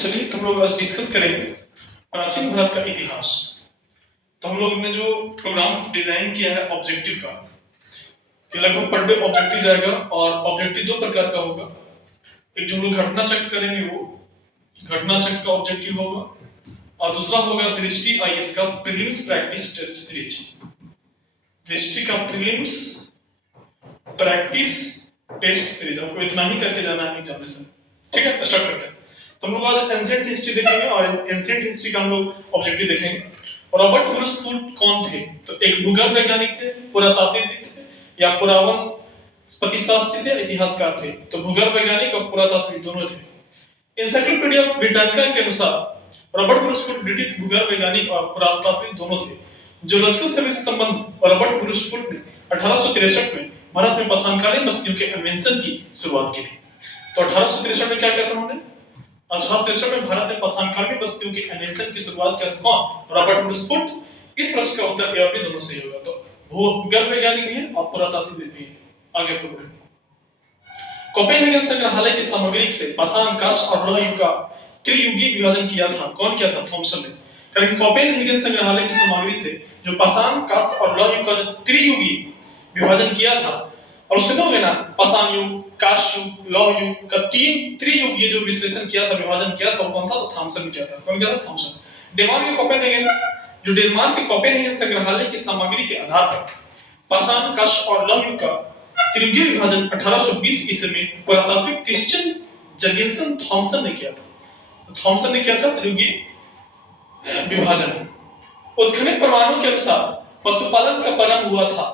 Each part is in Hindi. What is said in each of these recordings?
चलिए तो हम लोग आज डिस्कस करेंगे प्राचीन भारत का इतिहास। तो हम लोग ने जो प्रोग्राम डिजाइन किया है ऑब्जेक्टिव का, कि लगभग पर डे ऑब्जेक्टिव जाएगा और ऑब्जेक्टिव दो प्रकार का होगा। एक जो हम लोग घटना चक्र करेंगे वो घटना चक्र का ऑब्जेक्टिव होगा, और दूसरा होगा दृष्टि आईएएस का प्रीलिम्स प्रैक्टिस टेस्ट सीरीज। दृष्टि का प्रीलिम्स प्रैक्टिस टेस्ट सीरीज, आपको इतना ही करके जाना है एग्जामिनेशन। ठीक है, स्टार्ट करते हैं। तो हम लोग आज एंशिएंट हिस्ट्री देखेंगे और एंशिएंट हिस्ट्री का हम लोग ऑब्जेक्टिव देखेंगे। रॉबर्ट ब्रूस फूट कौन थे? तो एक भूगर्भ वैज्ञानिक थे, पुरातात्विक थे, या पुरावन प्रतिशास्त्री थे, इतिहासकार थे। तो भूगर्भ वैज्ञानिक और पुरातात्विक दोनों थे। एनसाइक्लोपीडिया ब्रिटानिका के अनुसार रॉबर्ट ब्रूस फूट ब्रिटिश भूगर्भ वैज्ञानिक और पुरातात्विक दोनों थे। जियोलॉजिकल सर्वे से संबंध रॉबर्ट ब्रूस फूट ने 1863 में भारत में पाषाणकालीन बस्तियों के इन्वेंशन की शुरुआत की थी। तो 1863 में क्या किया था उन्होंने? 1863 में भारत में पाषाणकालीन बस्तियों के इन्वेंशन की शुरुआत किया था कौन? Robert Bruce Foote. इस प्रश्न का उत्तर ए और बी दोनों सही होगा। तो भूगर्भ वैज्ञानिक भी है और पुरातात्विक भी है। आगे बढ़ते हैं। कोपेनहेगन संग्रहालय की सामग्री से पाषाण, कांस्य और लौह युग का त्रियुगीय विभाजन किया था। कौन किया था? थॉमसन ने। कारण कोपेनहेगन संग्रहालय की सामग्री से जो पाषाण, कांस्य और लौह युग का जो त्रियुगीय विभाजन किया था, और सुनोगे ना, पाषाण युग, कांस्य युग, लौह युग का तीन त्रियुगीय जो विश्लेषण किया था, विभाजन किया था, वो कौन था? तो थॉमसन ने किया था। कौन किया था? थॉमसन। डेनमार्क के कोपेनहेगन संग्रहालय की सामग्री के आधार पर पाषाण, कांस्य और लौह युग का त्रियुगीय विभाजन 1820 ईस्वी में पुरातात्विक क्रिश्चियन जर्गेनसन थॉमसन ने किया था। थॉमसन ने किया था त्रियुगीय विभाजन। उत्खनन प्रमाणों के अनुसार पशुपालन का प्रारंभ हुआ था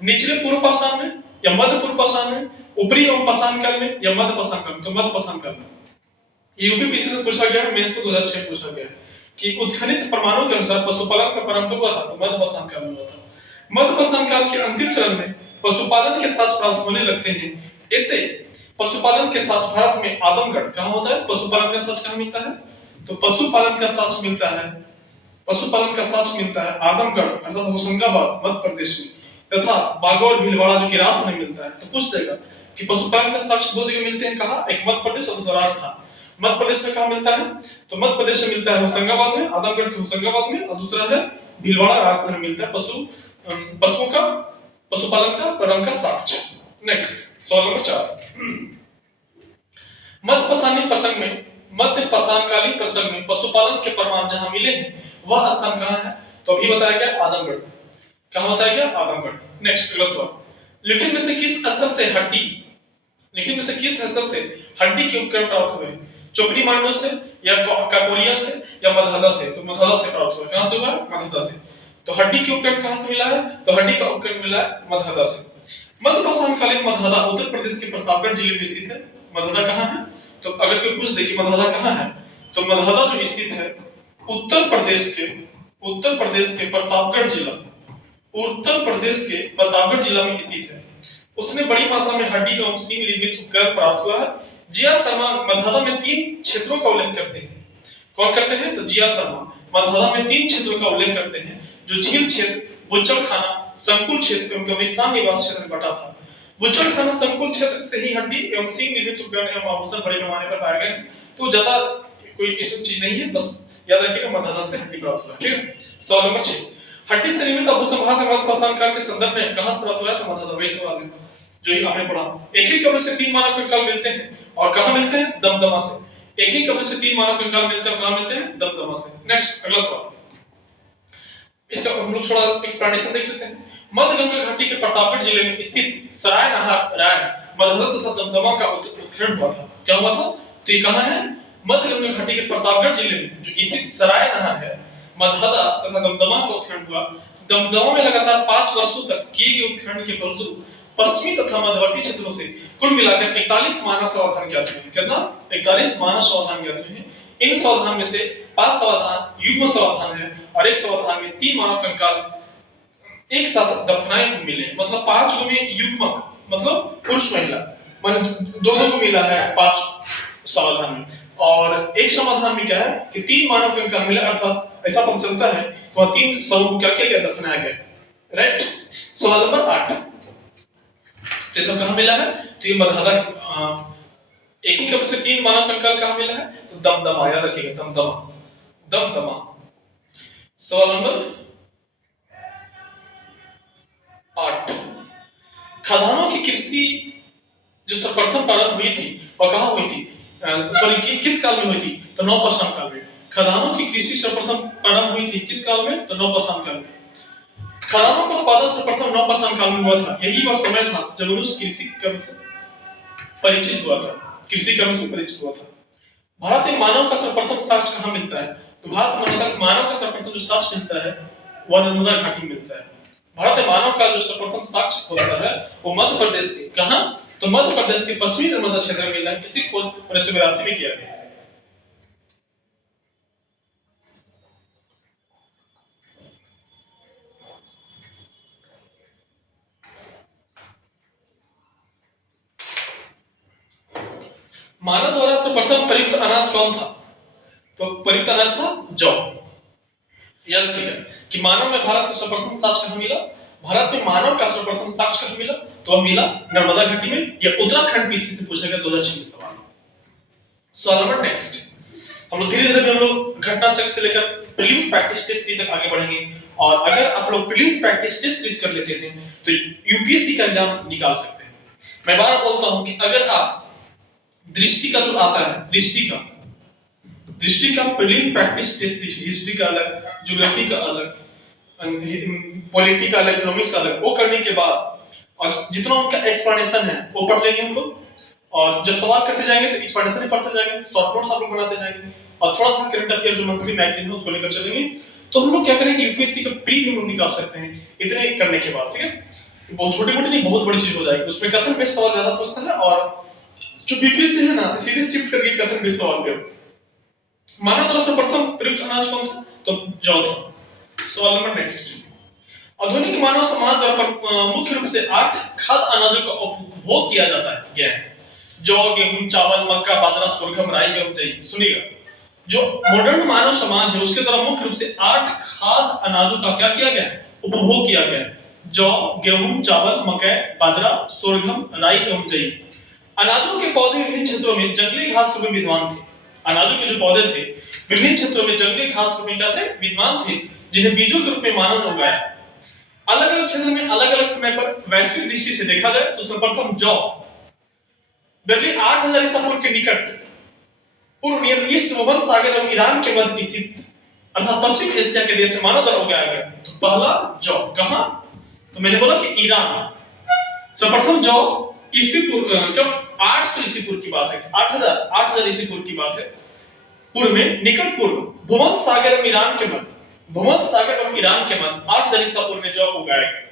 निचले पूर्व पाषाण में या मध्य पूर्व पाषाण में, ऊपरी एवं पाषाण काल में या मध्य पाषाण काल में। तो मध्य पाषाण काल में। ये यूपीपीएससी से पूछा गया है, मेंस को 2006 पूछा गया है कि उत्खनित प्रमाणों के अनुसार पशुपालन का प्रारंभ हुआ था, तो मध्य पाषाण काल में हुआ था। मध्य पाषाण काल के अंतिम चरण में पशुपालन के साक्ष्य प्राप्त होने लगते हैं। ऐसे पशुपालन के साक्ष्य भारत में आदमगढ़ कहां होता है? पशुपालन का साक्ष्य कहां मिलता है? तो पशुपालन का साक्ष्य मिलता है, पशुपालन का साक्ष्य मिलता है आदमगढ़ अर्थात होशंगाबाद मध्य प्रदेश में, तथा बागौर भीलवाड़ा जो कि राजस्थान में मिलता है। तो पूछ देगा कि पशुपालन का साक्ष्य दो जगह मिलते हैं, कहां? एक मध्य प्रदेश और दूसरा राजस्थान। मध्य प्रदेश में कहां मिलता है? तो मध्य प्रदेश में मिलता है होशंगाबाद में, आदमगढ़ के होशंगाबाद में, और दूसरा है भीलवाड़ा राजस्थान में मिलता है पशुओं का पशुपालन का प्रारंभ का साक्ष्य। नेक्स्ट सवाल नंबर 4। मध्य पाषाणकालीन प्रसंग में पशुपालन के प्रमाण जहां मिले हैं वह स्थान कहां है? तो अभी बताया गया आदमगढ़। कहां बताया गया? आदमगढ़। नेक्स्ट अगला सवाल। निम्न में से किस स्थल से हड्डी के उपकरण प्राप्त हुए? चोपड़ी मांडव से या काकोरिया से या मधहदा से? तो मधहदा से प्राप्त हुआ। कहां से हुआ? मधहदा से। तो हड्डी के उपकरण कहां से मिला है? तो हड्डी का उपकरण मिला है मधहदा से। मध्य पाषाणकालीन मधहदा उत्तर प्रदेश के प्रतापगढ़ जिले में स्थित है। मधहदा कहां है? तो अगर कोई पूछ दे कि मधहदा कहां है, तो मधहदा जो स्थित है उत्तर प्रदेश के प्रतापगढ़ जिला में स्थित है। उसने बड़ी मात्रा में हड्डी एवं सींग निर्मित उपकरण प्राप्त हुआ है। जिया शर्मा मधहदा में 3 क्षेत्रों का उल्लेख करते हैं। कौन करते हैं? तो जिया शर्मा मधहदा में 3 क्षेत्रों का उल्लेख करते हैं, जो झील क्षेत्र, बुच्चड़खाना, संकुल क्षेत्र एवं कब्रिस्तान निवास क्षेत्र में बटा था। बुच्चड़खाना संकुल क्षेत्र से ही हड्डी एवं सींग निर्मित उपकरण एवं आभूषण बड़े पैमाने पर पाए गए। तो ज्यादा कोई ऐसी चीज नहीं है, बस याद रखिएगा मधहदा से हड्डी प्राप्त हुआ। ठीक है। सवाल नंबर 6। हड्डी से निर्मित आभूषण भारत पाषाण काल के संदर्भ में कहां से प्राप्त हुआ है? तो मधहदा। वही सवाल है जो ही आपने पढ़ा। एक ही कब्र से 3 मानव कंकाल मिलते हैं, और कहां मिलते हैं? दमदमा से। एक ही कब्र से 3 मानव कंकाल मिलते हैं, और कहां मिलते हैं? दमदमा से। नेक्स्ट अगला सवाल। इसका हम लोग थोड़ा एक्सप्लेनेशन देख लेते हैं। मध्य गंगा घाटी के प्रतापगढ़ जिले में स्थित सराय नहर राय मधहदा तथा दमदमा का उत्खनन हुआ था। क्या हुआ था? तो ये कहां है? मध्य गंगा घाटी के प्रतापगढ़ जिले में जो स्थित सराय नहर है, मधहदा तथा दमदमा का उत्खनन हुआ। दमदमा में लगातार 5 वर्षों तक किए गए उत्खनन के फलस्वरूप पश्चिमी तथा मध्यवर्ती क्षेत्रों से कुल मिलाकर 41 मानव सावधान ज्ञात हुए। कितना? 41 मानव सावधान ज्ञात हुए हैं। इन सावधान में से 5 सावधान युग्म सावधान है, और एक सावधान में 3 मानव कंकाल एक साथ दफनाए मिले। मतलब 5 में युग्मक मतलब पुरुष महिला मान दोनों को मिला है 5 सावधान में, और एक समाधान में क्या है कि 3 मानव कंकाल मिला, अर्थात ऐसा पता चलता है कि वह 3 शवों को क्या किया गया? दफनाया गया। राइट। सवाल नंबर 8। तो सब कहां मिला है? तो ये मधहदा एक ही कब्र से 3 मानव कंकाल कहां मिला है? तो दमदमा, याद रखिएगा दमदमा, दमदमा। सवाल नंबर 8, खदानों की कृषि जो सर्वप्रथम प्रारंभ हुई थी वह कहाँ हुई थी, सॉरी किस काल में हुई थी, तो नवपाषाण काल में। खदानों की कृषि सर्वप्रथम प्रारंभ हुई थी किस काल में, तो नवपाषाण काल में। खदानों का उत्पादन सर्वप्रथम नवपाषाण काल में हुआ था। यही वह समय था जब मनुष्य कृषि कर्म से परिचित हुआ था, कृषि कर्म से परिचित हुआ था। भारत में मानव का सर्वप्रथम साक्ष्य कहाँ मिलता है, तो भारत में मानव का सर्वप्रथम जो साक्ष्य मिलता है वह नर्मदा घाटी में मिलता है। भारत में मानव का जो सर्वप्रथम साक्ष्य होता है वो मध्य प्रदेश के, कहां, तो मध्य प्रदेश के पश्चिमी नर्मदा क्षेत्र में मिला है। इसी खोज 1982 में किया गया। मानव द्वारा सर्वप्रथम प्रयुक्त अनाज कौन था, तो प्रयुक्त अनाज था जौ। याद रखिएगा कि मानव में भारत का सर्वप्रथम साक्ष्य कहां मिला, भारत में मानव का सर्वप्रथम साक्ष्य कहां मिला, तो वह मिला नर्मदा घाटी में। यह उत्तराखंड पीसी से पूछा गया 2006 में सवाल। सवाल नंबर नेक्स्ट, हम लोग धीरे धीरे हम लोग घटना चक्र से लेकर प्रीलिम्स प्रैक्टिस टेस्ट तक आगे बढ़ेंगे। और अगर आप लोग प्रीलिम्स प्रैक्टिस टेस्ट कर लेते हैं तो यूपीएससी का एग्जाम निकाल सकते हैं। मैं बार बोलता हूं कि अगर आप दृष्टि का जो आता है, दृष्टि का प्रीलिम्स प्रैक्टिस टेस्ट, हिस्ट्री का अलग, ज्योग्राफी का अलग, पॉलिटी का अलग, इकोनॉमिक्स का अलग, वो करने के बाद और जितना उनका एक्सप्लेनेशन है वो पढ़ लेंगे हम लोग। और जब सवाल करते जाएंगे तो एक्सप्लेनेशन ही पढ़ते जाएंगे, शॉर्ट नोट्स आप लोग बनाते जाएंगे और थोड़ा सा करंट अफेयर जो मंथली मैगजीन है उसको लेकर चलेंगे। तो हम लोग क्या करेंगे, यूपीएससी का प्री भी हम लोग निकाल सकते हैं इतने करने के बाद। ठीक है, बहुत छोटी मोटी नहीं, बहुत बड़ी चीज हो जाएगी। उसमें कथन बेस्ड सवाल ज्यादा पूछता है और जो बीपीएससी है ना सीधे शिफ्ट करके कथन बेस्ड सवाल कर। मानव द्वारा सर्वप्रथम प्रयुक्त अनाज कौन था, तो जौ था। सवाल नंबर नेक्स्ट, आधुनिक मानव समाज द्वारा मुख्य रूप से 8 खाद्य अनाजों का उपभोग किया जाता है गया है। जौ, गेहूं, चावल, मक्का, बाजरा, सोरगम, राई, गेहूं, जई। सुनिएगा, जो मॉडर्न मानव समाज है उसके द्वारा मुख्य रूप से 8 खाद्य अनाजों का क्या किया गया, उपभोग किया गया है। जौ, गेहूं, चावल, मकई, बाजरा, सोरगम, राई एवं जई। अनाजों के पौधे विभिन्न क्षेत्रों में जंगली घास रूप में विद्वान थे। अनाजों के जो पौधे थे विभिन्न क्षेत्रों में जंगली घास रूप में क्या थे, विद्वान थे, जिन्हें बीजों के रूप में मानव ने उगाया। अलग अलग क्षेत्र में अलग अलग समय पर वैश्विक दृष्टि से देखा जाए तो सर्वप्रथम जौ 8000 ईसा पूर्व के निकट पूर्व नियर ईस्ट भूमध्य सागर एवं ईरान के मध्य स्थित अर्थात पश्चिम एशिया के देश से मानव द्वारा उगाया गया। तो पहला जौ कहां, तो मैंने बोला कि ईरान। सर्वप्रथम जौ ईसी पूर्व कब 800 ईसी पूर्व की बात है, 8000 ईसी पूर्व की बात है, पूर्व में निकट पूर्व भूमध्य सागर एवं ईरान के मध्य, भूमध्य सागर एवं ईरान के मध्य 8000 ईसा पूर्व में जौ उगाया गया।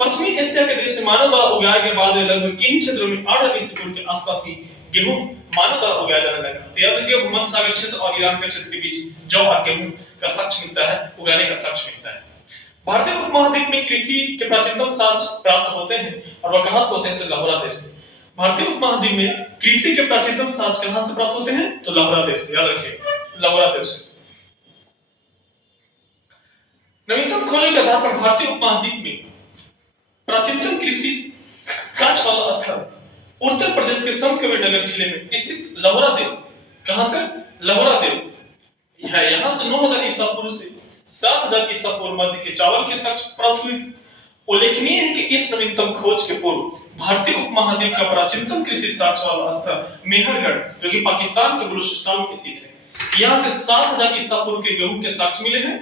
पश्चिमी एशिया के देश में मानव द्वारा उगाए गए बाद लगभग इन्हीं क्षेत्रों में 8000 ईसा पूर्व के आसपास ही गेहूं मानव द्वारा उगाया जाने लगा। तो याद रखिए भूमध्य सागर क्षेत्र और ईरान के क्षेत्र के बीच जौ और गेहूं का साक्ष्य मिलता है, उगाने का साक्ष्य मिलता है। भारतीय उपमहाद्वीप में कृषि के प्राचीनतम साक्ष्य प्राप्त होते हैं और वह कहां से होते हैं, तो लाहौरा देव से। भारतीय उपमहाद्वीप में कृषि के प्राचीनतम साक्ष्य कहां से प्राप्त होते हैं, तो लाहौरा देव से। याद रखिए लाहौरा देव से। नवीनतम खोजों के आधार पर भारतीय उपमहाद्वीप में प्राचीनतम कृषि साक्ष्य वाला स्थल उत्तर प्रदेश के संत कबीर नगर जिले में स्थित लाहौरा देव। कहां से, लाहौरा देव। यहां से 9000 ईसा पूर्व से 7000 ईसा पूर्व मध्य के चावल के साक्ष्य प्राप्त हुए। उल्लेखनीय है कि इस नवीनतम खोज के पूर्व भारतीय उपमहाद्वीप का प्राचीनतम कृषि साक्ष्य वाला स्थल मेहरगढ़, जो कि पाकिस्तान के बलूचिस्तान में स्थित है, यहां से 7000 ईसा पूर्व के गेहूं के साक्ष्य मिले हैं।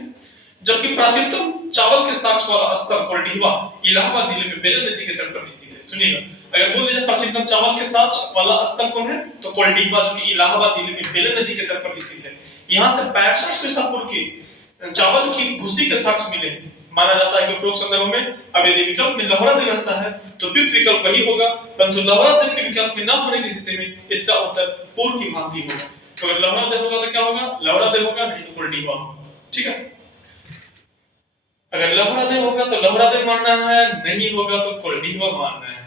जबकि प्राचीनतम चावल के साक्ष्य वाला स्थल कोल्डीवा इलाहाबाद जिले में बेलन नदी के तट पर स्थित है। सुनिएगा, अगर बोल दीजिए प्राचीनतम चावल के साक्ष्य वाला स्थल कौन है, तो कोल्डीवा, जो कि इलाहाबाद जिले में बेलन नदी के तट पर स्थित है। यहां से 6500 ईसा पूर्व के चावल की भूसी के साक्ष्य मिले हैं। माना जाता है कि उपरोक्त संदर्भ में अब यदि विकल्प में लाहौरा देव रहता है तो उपयुक्त विकल्प वही होगा, परंतु लाहौरा देव के विकल्प में न होने की स्थिति में इसका उत्तर पूर्व की भांति होगा। तो अगर लाहौरा देव होगा तो क्या होगा, लाहौरा देव होगा, नहीं तो कोल्डीवा होगा। ठीक है, अगर लाहौरा देव होगा तो लाहौरा देव मानना है, नहीं होगा तो कोल्डीवा मानना है।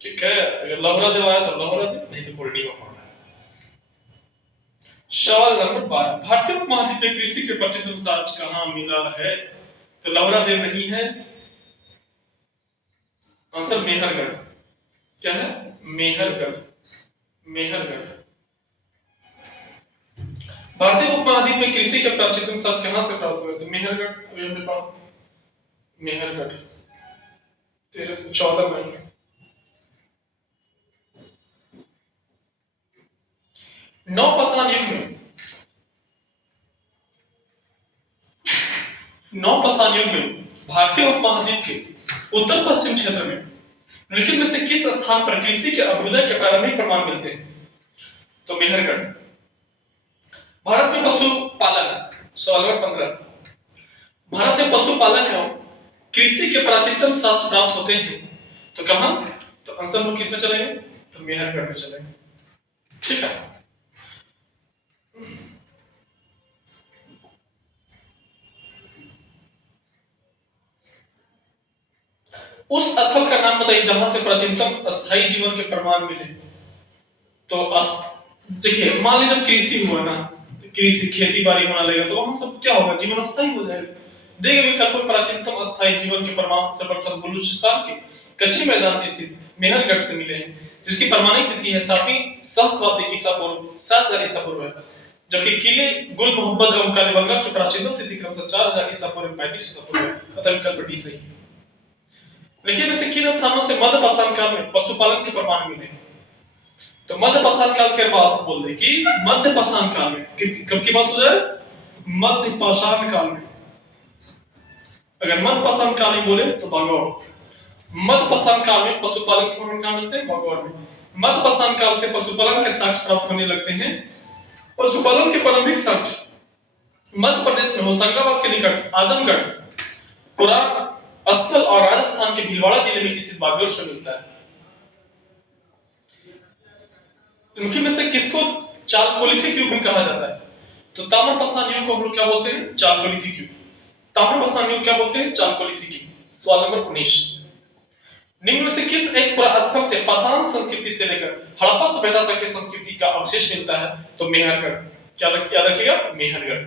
ठीक है, अगर लाहौरा देव आया तो लाहौरा देव, नहीं तो कोल्डीवा मानना है। सवाल नंबर 12, भारतीय उपमहाद्वीप में कृषि के प्राचीनतम साक्ष्य कहां मिला है, तो लाहौरा देव नहीं है, आंसर मेहरगढ़। क्या है, मेहरगढ़, मेहरगढ़। भारतीय उपमहाद्वीप में कृषि के प्राचीनतम साक्ष्य कहां से प्राप्त हुए? तो मेहरगढ़, अभी हमने पढ़ा मेहरगढ़ 1314 में। नवपाषाण युग में भारतीय उपमहाद्वीप के उत्तर पश्चिम क्षेत्र में निम्नलिखित में से किस स्थान पर कृषि के अभ्युदय के प्रारंभिक प्रमाण मिलते हैं? तो मेहरगढ़। भारत में पशुपालन, सवाल नंबर 15, भारत में पशुपालन एवं कृषि के प्राचीनतम साक्ष्य प्राप्त होते हैं तो कहां? तो आंसर हम किस में चलेंगे? तो मेहरगढ़ में चलेंगे। ठीक है, उस स्थल का नाम बताइए जहां से प्राचीनतम अस्थायी जीवन के प्रमाण मिले। तो देखिए, मान लीजिए जब कृषि हुआ ना, कृषि खेती बाड़ी होना लगेगा तो वहां सब क्या होगा? जीवन अस्थायी हो जाएगा। देखे विकल्प में प्राचीनतम अस्थायी जीवन के प्रमाण सर्वप्रथम बलूचिस्तान के कच्ची मैदान स्थित मेहरगढ़ से मिले हैं, जिसकी प्रमाणिक तिथि है 7वीं सहस्त्राब्दी ईसा पूर्व 7000 ईसा पूर्व है, जबकि किले गुल मोहब्बत एवं कालीबंगा की प्राचीनतम तिथि क्रमशः 4000 ईसा पूर्व 35 ईसा पूर्व है। अतः विकल्प डी सही। देखिए वैसे किन स्थानों से मध्यपाषाण काल में पशुपालन के प्रमाण मिले? तो मध्यपाषाण काल के बाद बोल दे कि मध्यपाषाण काल में कब की बात हो जाए? मध्यपाषाण काल में। अगर मध्यपाषाण काल में बोले तो बागौर। मध्यपाषाण काल में पशुपालन के प्रमाण कहां मिलते हैं? बागौर में। मध्यपाषाण काल से पशुपालन के साक्ष्य प्राप्त होने लगते हैं। पशुपालन के प्रारंभिक साक्ष्य मध्य प्रदेश में होशंगाबाद के निकट आदमगढ़, पुराण स्थल और राजस्थान के भीलवाड़ा जिले में स्थित बागौर से मिलता है। इनमें से किसको चालकोलिथिक युग भी कहा जाता है? तो ताम्रपाषाण युग को हम लोग क्या बोलते हैं? चालकोलिथिक युग। ताम्रपाषाण युग क्या बोलते हैं? चालकोलिथिक युग। सवाल नंबर 19, निम्न में से किस एक पुरास्थल से पाषाण संस्कृति से लेकर हड़प्पा सभ्यता तक की संस्कृति का अवशेष मिलता है? तो मेहरगढ़। क्या याद रखिएगा? मेहरगढ़।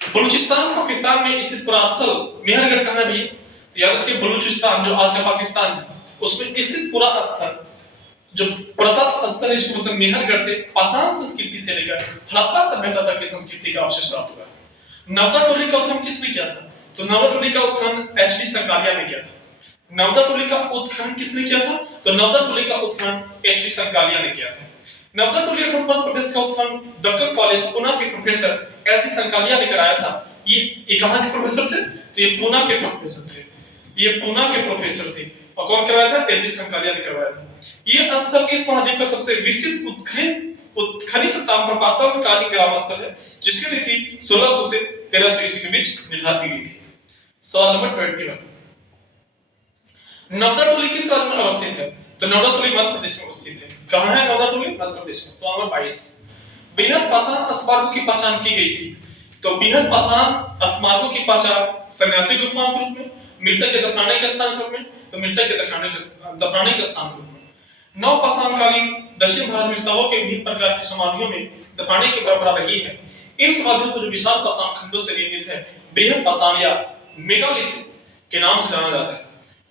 बलूचिस्तान पाकिस्तान में स्थित पुरास्थल मेहरगढ़ कहां भी? तो याद रखिए बलूचिस्तान जो आज का पाकिस्तान है उसमें स्थित पुरास्थल जो पुरातत्व स्थल है इसको मतलब मेहरगढ़ से पाषाण संस्कृति से लेकर हड़प्पा सभ्यता तक की संस्कृति का अवशेष प्राप्त हुआ। नवदा टोली का उत्थान किसने किया था? तो नवदा टोली का उत्थान एचडी संकालिया ने किया था। नवदा टोली का उत्थान किसने किया था? तो नवदा टोली का उत्थान एचडी संकालिया ने किया था। नवदा टोली अर्थात मध्य प्रदेश का उत्थान दक्कन कॉलेज पुणे के प्रोफेसर एचडी संकालिया ने कराया था। ये कहां के प्रोफेसर थे? तो ये पुणे के प्रोफेसर थे। ये पुणे के प्रोफेसर थे और कौन करवाया था? एचडी संकालिया ने करवाया था। ये स्थल इस महाद्वीप का सबसे विस्तृत उत्खनित ताम्रपाषाण कालीन ग्राम स्थल है, जिसकी तिथि 1600 से 1300 ईस्वी के बीच निर्धारित की गई थी। सवाल नंबर 21, नवदा टोली किस राज्य में अवस्थित है? तो नवदा टोली मध्य प्रदेश में अवस्थित है। कहां है नवदा टोली? मध्य प्रदेश में। सवाल नंबर 22, बृहद पाषाण स्मारकों की पहचान की गई थी। तो बृहद पाषाण स्मारकों की पहचान सन्यासी गुफाओं के रूप में, मृतक के दफनाने के स्थान के रूप में, तो मृतक के दफनाने के स्थान के रूप में। नवपाषाण कालीन दक्षिण भारत में शवों के विभिन्न प्रकार की समाधियों में दफनाने की परंपरा रही है। इन समाधियों को जो विशाल पाषाण खंडों से निर्मित है बृहद पाषाण या मेगालिथ के नाम से जाना जाता है।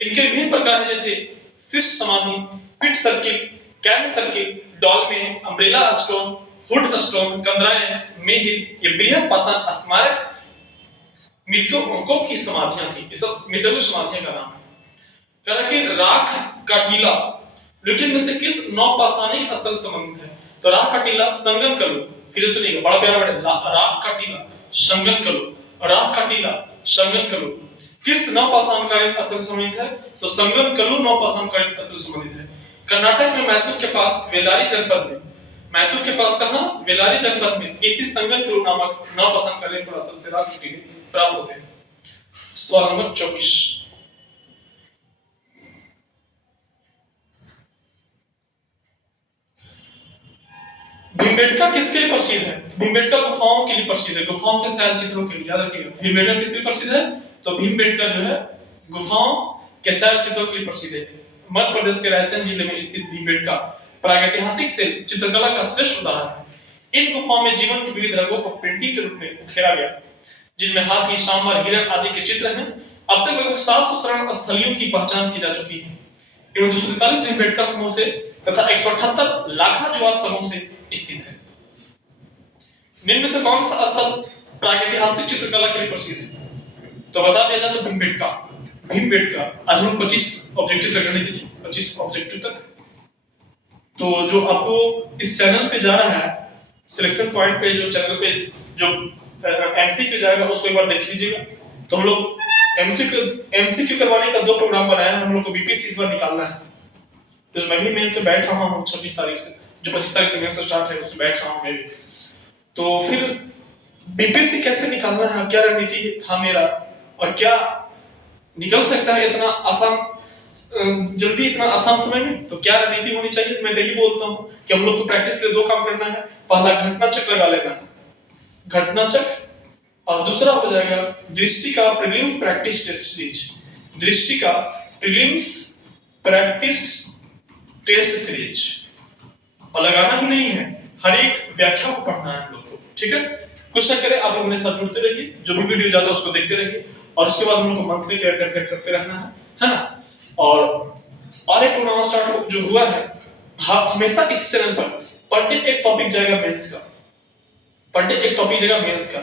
इनके विभिन्न प्रकार जैसे शिष्ट समाधि, pit circle, camp circle, dolmen, umbrella stone, foot stone, कंदरायन, मेहिल, ये बृहद पाषाण स्मारक मृतकों की समाधियां थी। ये सब मृतकों की समाधियां का नाम है। कह रहा कि राख का टीला लेकिन में से किस नवपाषाणिक स्थल से संबंधित है? तो राख का टीला संगनकलु, फिर सुनिएगा बड़ा प्यारा वर्ड, राख का टीला संगनकलु, राख का टीला संगनकलु किस नवपाषाण कालीन स्थल से संबंधित है? तो संगनकलु नवपाषाण कालीन स्थल से संबंधित है। कर्नाटक में मैसूर के पास वेलारी जनपद में, मैसूर के पास कहां? वेलारी जनपद में स्थित संगनकलु नामक नवपाषाण कालीन स्थल से राख के टीले प्राप्त होते हैं। सवाल नंबर 24, भीमबेटका किसके लिए प्रसिद्ध है? भीमबेटका गुफाओं के लिए प्रसिद्ध है, गुफाओं के शैल चित्रों के लिए। याद रखिएगा भीमबेटका किसके लिए प्रसिद्ध है? तो भीमबेटका जो है गुफाओं के शैल चित्रों के लिए प्रसिद्ध है। मध्य प्रदेश के रायसेन जिले में स्थित भीमबेटका प्रागैतिहासिक से चित्रकला का श्रेष्ठ उदाहरण है। इन गुफाओं में जीवन के विविध रंगों को पेंटिंग के रूप में उकेरा गया, जिनमें हाथी, सांभर, हिरण आदि के चित्र हैं। अब तक लगभग 700 शरण स्थलियों की पहचान की जा चुकी है। इनमें 243 भीमबेटका समूह से तथा 178 लाखा जुआर समूह से स्थित है। निम्न में से कौन सा स्थल प्रागैतिहासिक चित्रकला के लिए प्रसिद्ध है? तो बता दिया जाए तो भीमबेटका। भीमबेटका। आज हम 25 ऑब्जेक्टिव तक करने दीजिए, 25 ऑब्जेक्टिव तक। तो जो आपको इस चैनल पे जा रहा है, सिलेक्शन पॉइंट पे जो चैनल पे जो एमसीक्यू जाएगा उसको एक बार देख लीजिएगा। तो हम लोग एमसीक्यू करवाने का 2 प्रोग्राम बनाया है, हम लोग को बीपीएससी इस बार निकालना है। तो मैं भी मेन से बैठ रहा हूँ 26 तारीख से, जो 25 तारीख से मेन से स्टार्ट है उसमें बैठ रहा हूँ मैं भी। तो फिर बीपीएससी कैसे निकालना है, क्या रणनीति था मेरा, और क्या निकल सकता है इतना आसान जल्दी, इतना आसान समय में, तो क्या रणनीति होनी चाहिए। तो मैं यही बोलता हूँ कि हम लोग को प्रैक्टिस के लिए 2 काम करना है। पहला घटना चक्र लगा लेना है, घटना चक्र, और दूसरा हो जाएगा दृष्टि का प्रीलिम्स प्रैक्टिस टेस्ट सीरीज। दृष्टि का प्रीलिम्स प्रैक्टिस टेस्ट सीरीज, और लगाना ही नहीं है, हर एक व्याख्या को पढ़ना है हम लोग को, ठीक है। कुछ ना करे, आप लोग मेरे साथ जुड़ते रहिए, जो भी वीडियो जाता है उसको देखते रहिए, और उसके बाद हम लोग को मंथली कैरेक्टर फिर करते रहना है ना। और एक प्रोग्राम स्टार्ट जो हुआ है, हमेशा इस चैनल पर डे एक टॉपिक जाएगा मेंस का, पर डे एक टॉपिक जाएगा मेंस का,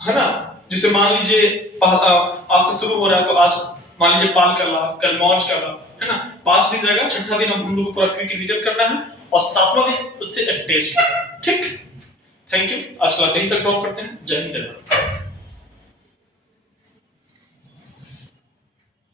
है ना। जैसे मान लीजिए आज से शुरू हो रहा है, तो आज मान लीजिए पाल कर ला, कल मौज कर ला, है ना। 5 दिन जाएगा, छठा दिन अब हम लोग को पूरा क्विक रिवीजन करना है, और 7वां दिन उससे एक टेस्ट, ठीक। Thank you. आज क्लास यहीं तक ड्रॉप करते हैं। जय हिंद, जय भारत।